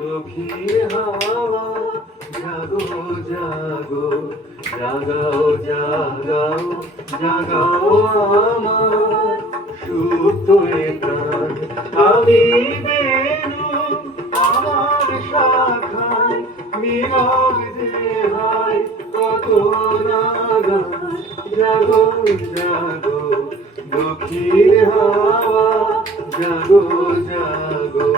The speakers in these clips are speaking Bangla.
দক্ষিণ হাওয়া জাগো জাগো, জাগাও জাগাও জাগাও আমার সুপ্ত প্রাণ। আমি বেনু আমার শাখায়, নীরব দেহায় কত নাগান। জাগো জাগো দক্ষিণ হাওয়া জাগো জাগো।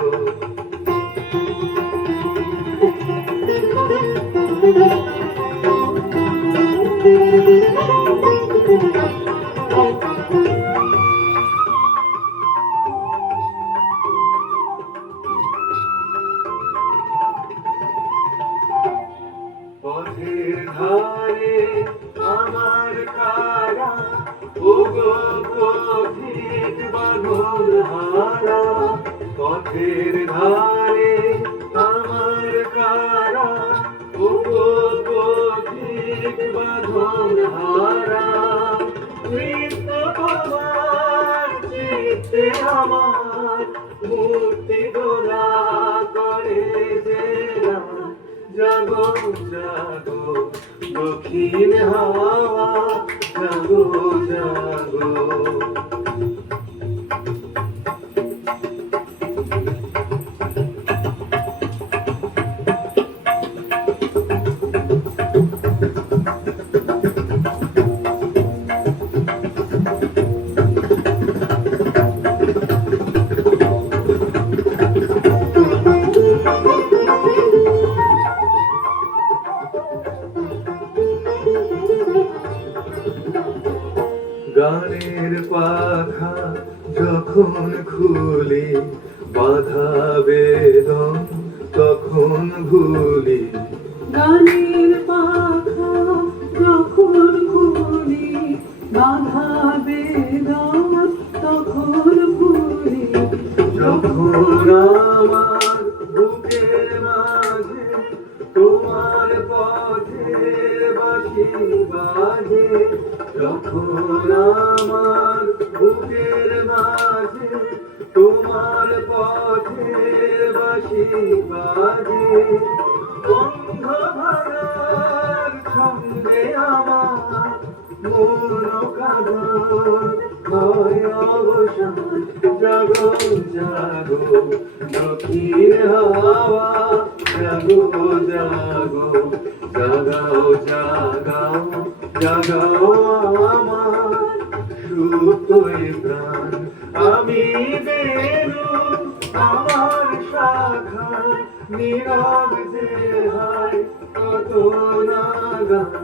পথের ধারে আমার কারা, ওগো পথিক বাঁধন হারা। পথের ধারে আমার কারা, ওগো পথিক বাঁধন হারা। নৃত্য তোমার চিত্তে আমার, মূর্তি দোলা করে যে রাত। জাগো জাগো দক্ষিণ হাওয়া জাগো জাগো। গানের পাখা যখন খুলি, বাধা বেদন তখন ভুলি। গানের পাখা যখন খুলি, বাধা বেদন তখন ভুলি। যখন আমার বুকের মাঝে তোমার পথের বাঁশি বাজে। যখন আমার বুকের মাঝে তোমার পথের বাঁশি বাজে। বন্ধ ভাঙার ছন্দে আমার মন কাঁদন হয় অবসান। জাগো জাগো দক্ষিণ হাওয়া জাগো জাগো, জাগাও জাগাও জাগাও আমার সুপ্ত প্রাণ। আমি বেনু আমার শাখায়, নীরব দেহায় কত নাগান।